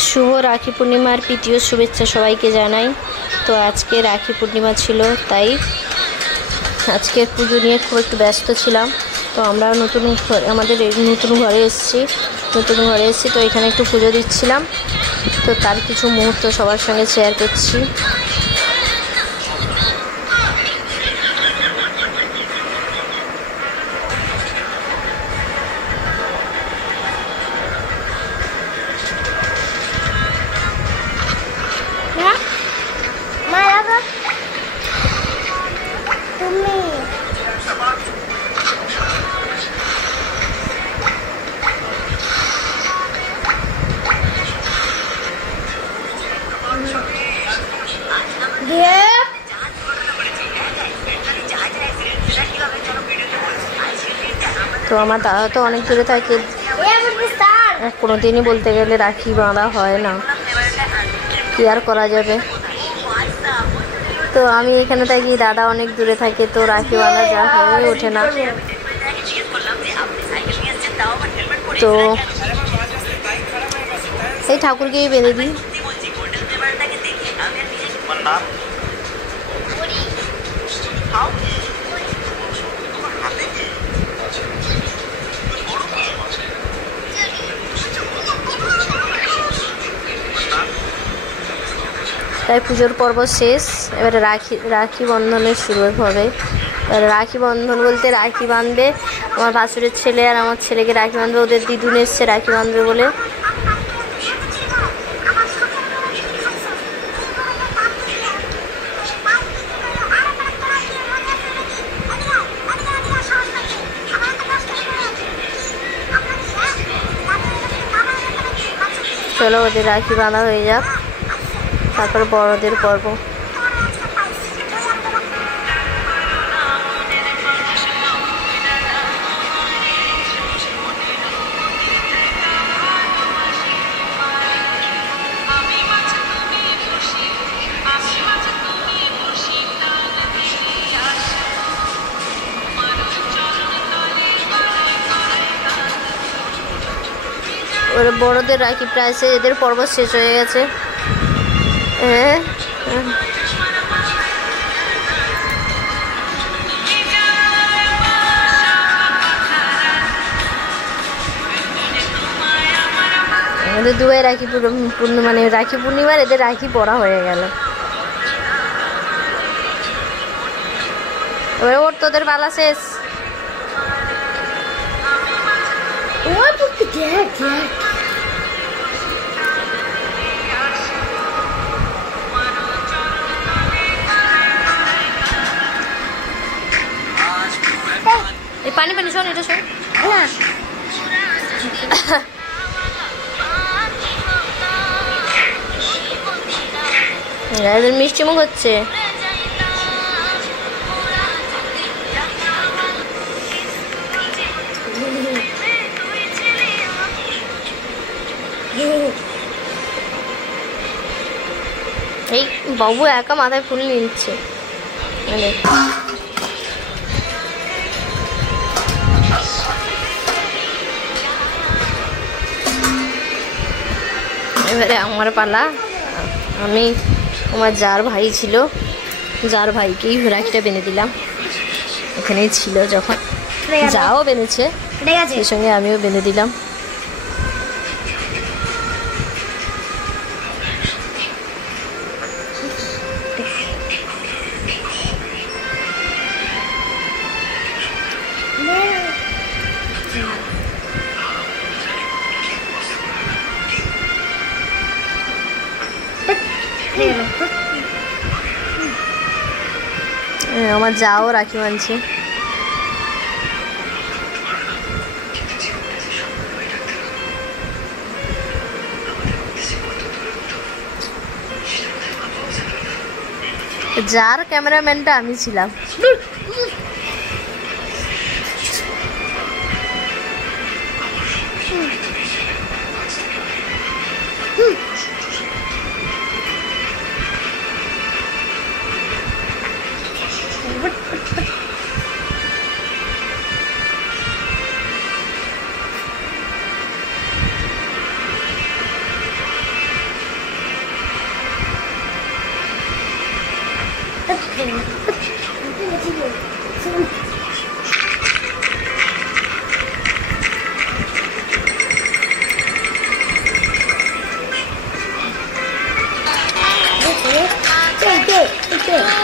শুভ রাখি পূর্ণিমার প্রীতীয় শুভেচ্ছা সবাইকে জানাই। তো আজকে রাখি পূর্ণিমা ছিল, তাই আজকের পুজো নিয়ে খুব একটু ব্যস্ত ছিলাম। তো আমরা আমাদের নতুন ঘরে এসেছি, তো এখানে একটু পুজো দিচ্ছিলাম। তো তার কিছু মুহূর্ত সবার সঙ্গে শেয়ার করছি। তো আমার দাদা তো অনেক দূরে থাকে, কোনোদিনই বলতে গেলে রাখি বাঁধা হয় না, কি আর করা যাবে। তো আমি এখানে থাকি, দাদা অনেক দূরে থাকে, তো রাখি বাঁধা যা হয়ে ওঠে না। তো এই ঠাকুরকেই বেঁধে দিই। তাই পুজোর পর্ব শেষ, এবারে রাখি বন্ধনের শুরু হবে। এবারে রাখি বন্ধন বলতে রাখি বাঁধবে আমার ভাসুরের ছেলে, আর আমার ছেলেকে রাখি বাঁধবে, ওদের দিদুন এসছে রাখি বাঁধবে বলে। চলো ওদের রাখি বাঁধা হয়ে যাক, তারপর বড়দের পর্ব। ওর বড়দের রাখি প্রায় এদের পর্ব শেষ হয়ে গেছে। আমাদের দুই রাখি মানে রাখি পূর্ণিমার এদের রাখি পড়া হয়ে গেল। এবারে ওর তোদের পালা শেষ। এই পানি পানি শোন, এটা শোন। এদের মিষ্টি মুখ হচ্ছে। এই বাবু একা মাথায় ফুল নিচ্ছে। এবারে আমার পালা। আমি আমার যার ভাই ছিল, যার ভাইকেই রাখিটা বেঁধে দিলাম। এখানেই ছিল যখন, যাও বেঁধেছে সেই সঙ্গে আমিও বেঁধে দিলাম। আমার যাও রাখি বাঁধছে। যার ক্যামেরাম্যানটা আমি ছিলাম। 对。